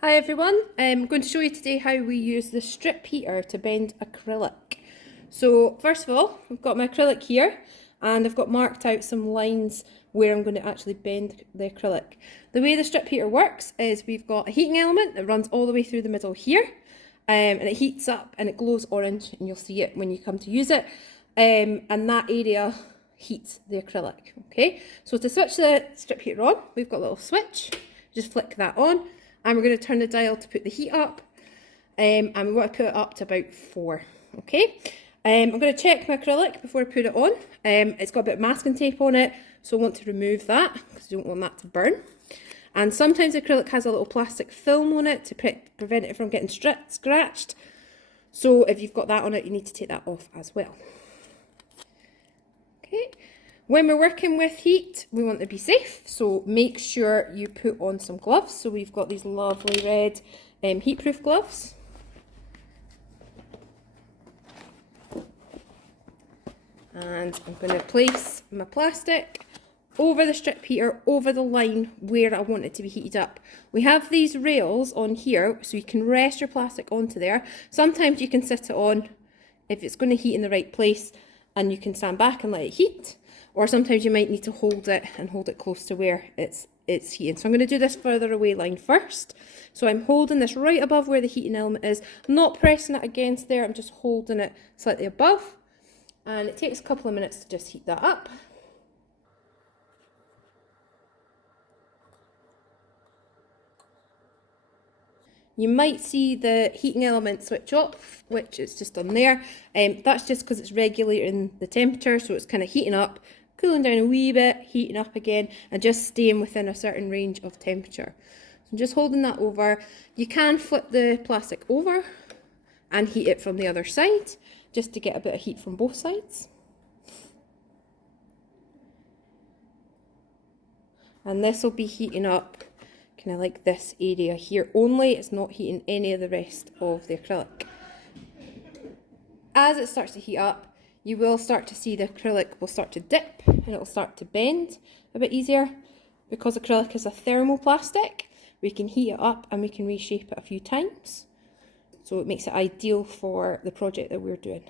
Hi everyone, I'm going to show you today how we use the strip heater to bend acrylic. So first of all, I've got my acrylic here and I've got marked out some lines where I'm going to actually bend the acrylic. The way the strip heater works is we've got a heating element that runs all the way through the middle here, and it heats up and it glows orange, and you'll see it when you come to use it, and that area heats the acrylic. Okay, so to switch the strip heater on, we've got a little switch, just flick that on. And we're going to turn the dial to put the heat up, and we want to put it up to about 4. Okay, I'm going to check my acrylic before I put it on. It's got a bit of masking tape on it, so I want to remove that because I don't want that to burn. And sometimes acrylic has a little plastic film on it to prevent it from getting scratched. So if you've got that on it, you need to take that off as well. Okay. When we're working with heat, we want to be safe, so make sure you put on some gloves. So we've got these lovely red heatproof gloves. And I'm going to place my plastic over the strip heater, over the line where I want it to be heated up. We have these rails on here, so you can rest your plastic onto there. Sometimes you can sit it on if it's going to heat in the right place, and you can stand back and let it heat. Or sometimes you might need to hold it and hold it close to where it's heating. So I'm going to do this further away line first. So I'm holding this right above where the heating element is. I'm not pressing it against there, I'm just holding it slightly above. And it takes a couple of minutes to just heat that up. You might see the heating element switch off, which is just on there. That's just because it's regulating the temperature, so it's kind of heating up, cooling down a wee bit, heating up again, and just staying within a certain range of temperature. So I'm just holding that over. You can flip the plastic over and heat it from the other side, just to get a bit of heat from both sides. And this will be heating up kind of like this area here only. It's not heating any of the rest of the acrylic. As it starts to heat up, you will start to see the acrylic will start to dip and it will start to bend a bit easier. Because acrylic is a thermoplastic, we can heat it up and we can reshape it a few times. So it makes it ideal for the project that we're doing.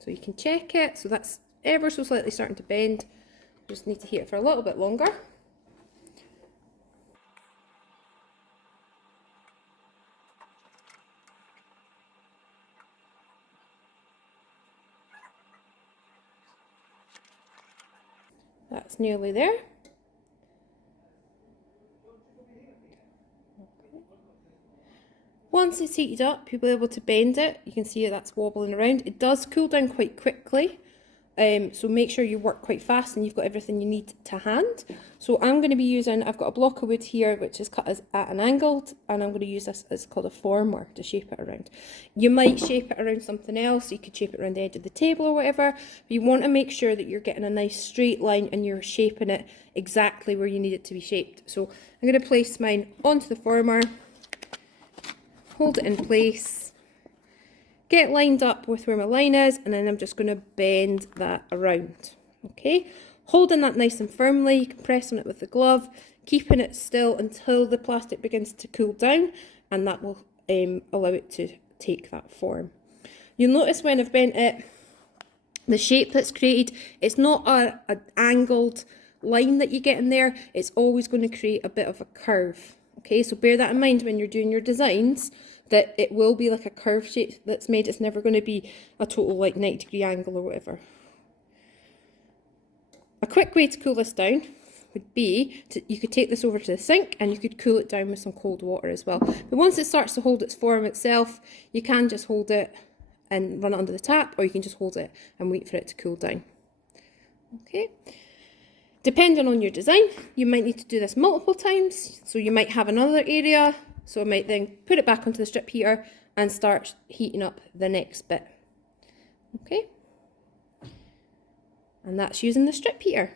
So you can check it. So that's ever so slightly starting to bend. Just need to heat it for a little bit longer. That's nearly there. Once it's heated up, you'll be able to bend it. You can see that's wobbling around. It does cool down quite quickly. So make sure you work quite fast and you've got everything you need to hand. So I'm going to be using, I've got a block of wood here which is cut at an angle, and I'm going to use this as called a former to shape it around. You might shape it around something else, you could shape it around the edge of the table or whatever, but you want to make sure that you're getting a nice straight line and you're shaping it exactly where you need it to be shaped. So I'm going to place mine onto the former, hold it in place, get lined up with where my line is, and then I'm just going to bend that around. Okay, holding that nice and firmly, you can press on it with the glove, keeping it still until the plastic begins to cool down, and that will allow it to take that form. You'll notice when I've bent it, the shape that's created, it's not an angled line that you get in there, it's always going to create a bit of a curve. Okay, so bear that in mind when you're doing your designs, that it will be like a curve shape that's made. It's never going to be a total like 90-degree angle or whatever. A quick way to cool this down would be, you could take this over to the sink and you could cool it down with some cold water as well. But once it starts to hold its form itself, you can just hold it and run it under the tap, or you can just hold it and wait for it to cool down. Okay. Depending on your design, you might need to do this multiple times. So you might have another area. So I might then put it back onto the strip heater and start heating up the next bit. Okay. And that's using the strip heater.